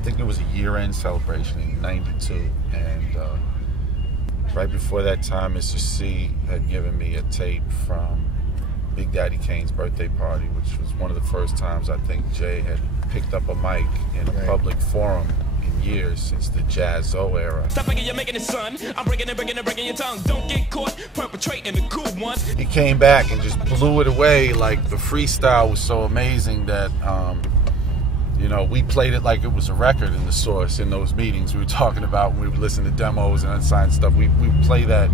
think it was a year-end celebration in '92, and right before that time, Mr. C had given me a tape from Big Daddy Kane's birthday party, which was one of the first times I think Jay had picked up a mic in a public forum in years, since the Jazzo era. Stop thinking you're making it, son. I'm breaking your tongue. Don't get caught perpetrating the cool ones. He came back and just blew it away. Like, the freestyle was so amazing that, you know, we played it like it was a record in the Source in those meetings we were talking about when we would listen to demos and unsigned stuff. We would play that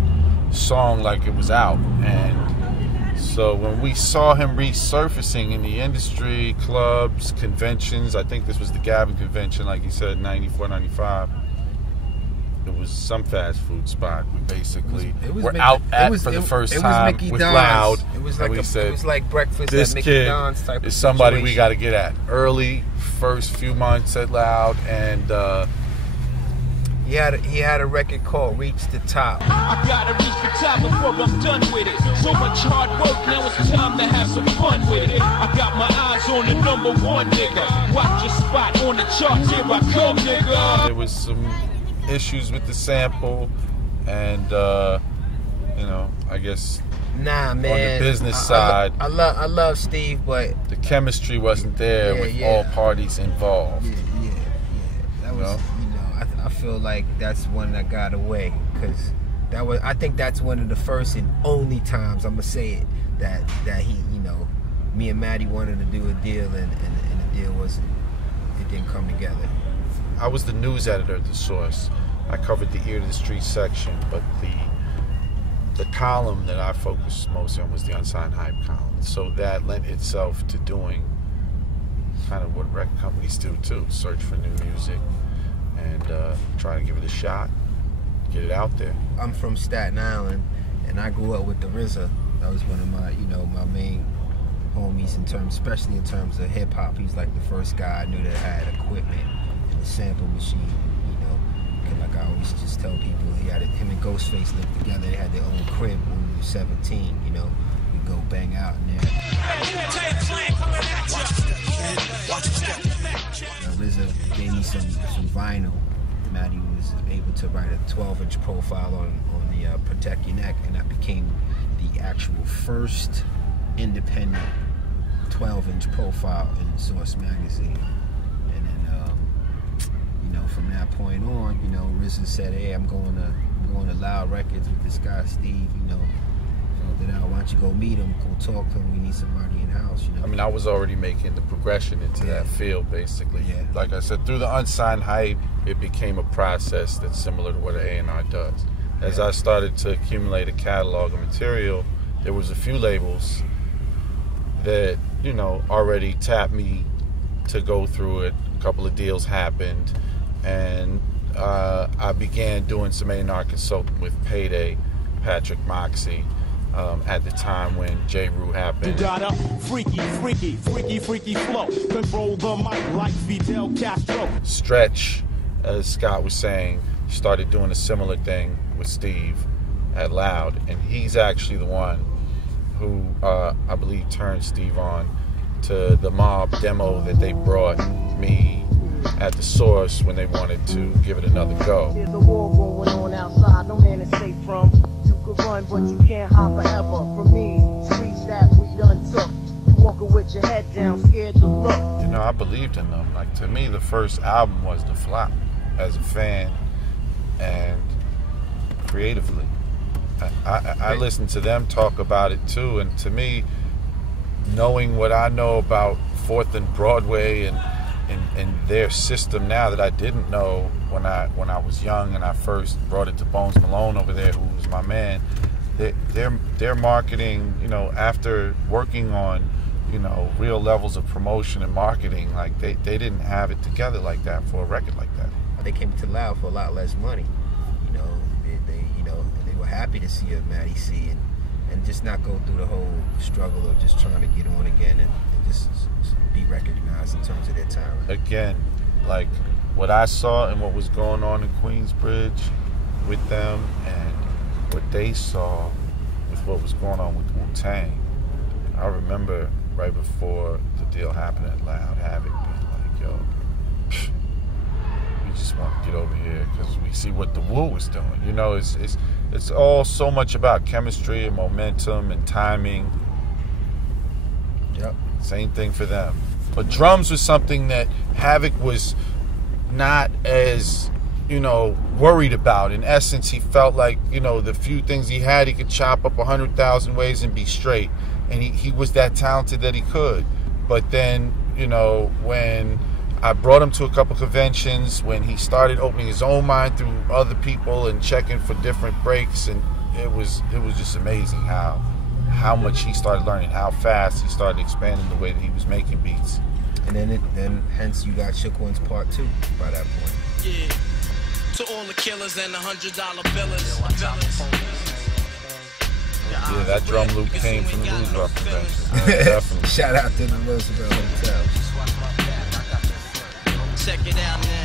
song like it was out. And so when we saw him resurfacing in the industry, clubs, conventions, I think this was the Gavin convention, like you said, 94, 95. It was some fast food spot. We basically were out at for the first time with Loud. It was like breakfast this at Mickey kid Don's type of is somebody situation. we got to get at. Early, first few months at Loud, and he had a record called Reach the Top. I gotta reach the top before I'm done with it. So much hard work, now it's time to have some fun with it. I got my eyes on the #1 nigga. Watch your spot on the charts, here I come, nigga. There was some issues with the sample, and you know, I guess Nah, man. on the business side, I love Steve, but the chemistry wasn't there with all parties involved. Yeah. That was, I feel like that's one that got away, because I think that's one of the first and only times, I'm gonna say it, that he, me and Matty wanted to do a deal, and the deal didn't come together. I was the news editor at the Source. I covered the Ear to the Street section, but the column that I focused most on was the Unsigned Hype column. So that lent itself to doing kind of what record companies do too: search for new music and try to give it a shot, get it out there. I'm from Staten Island, and I grew up with the RZA. That was one of my, my main homies especially in terms of hip hop. He's like the first guy I knew that had equipment and a sample machine. Like I always just tell people, him and Ghostface lived together. They had their own crib when we were 17. We go bang out in there. RZA gave me some vinyl. Matty was able to write a 12-inch profile on the Protect Your Neck, and that became the actual first independent 12-inch profile in the Source magazine. And then, from that point on, RZA said, "Hey, I'm going to Loud Records with this guy Steve. Why don't you go meet him? Go talk to him. We need somebody in house." I mean, I was already making the progression into that field, basically. Yeah. Like I said, through the Unsigned Hype, it became a process that's similar to what an A&R does. As I started to accumulate a catalog of material, there was a few labels that, already tapped me to go through it. A couple of deals happened, and I began doing some A&R consulting with Payday, Patrick Moxie, at the time when J. Rue happened. You got a freaky flow. Control the mic like Fidel Castro. Stretch, as Scott was saying, started doing a similar thing with Steve at Loud, and he's actually the one who I believe turned Steve on to the Mobb demo that they brought me at the Source when they wanted to give it another go. There's a war going on outside, no man is safe from. You could run, but you can't hide forever from me. Streets that we done took. Walking with your head down, scared to look. I believed in them. Like, to me, the first album was the flop as a fan and creatively. I listened to them talk about it too, and to me, knowing what I know about 4th and Broadway and their system now that I didn't know when I was young and I first brought it to Bones Malone over there, who was my man, their marketing, after working on, real levels of promotion and marketing, like they didn't have it together like that for a record like that. They came to Loud for a lot less money. They were happy to see a Matty C and just not go through the whole struggle of just trying to get on again and just be recognized in terms of their talent. Again, like what I saw and what was going on in Queensbridge with them and what they saw with what was going on with Wu-Tang. I remember right before the deal happened at Loud, Havoc being like, yo, it over here because we see what the Wu was doing. You know, it's all so much about chemistry and momentum and timing. Yep. Same thing for them. But drums was something that Havoc was not as, you know, worried about. In essence, he felt like, you know, the few things he had, he could chop up 100,000 ways and be straight. And he was that talented that he could. But then, you know, when I brought him to a couple conventions, when he started opening his own mind through other people and checking for different breaks, and it was just amazing how much he started learning, how fast he started expanding the way that he was making beats. And then hence you got Shook Ones Part 2 by that point. Yeah. To all the killers and the $100 billers. Yeah, that drum loop came from the Roosevelt convention. Definitely. Shout out to the Roosevelt Hotel. Check it out now.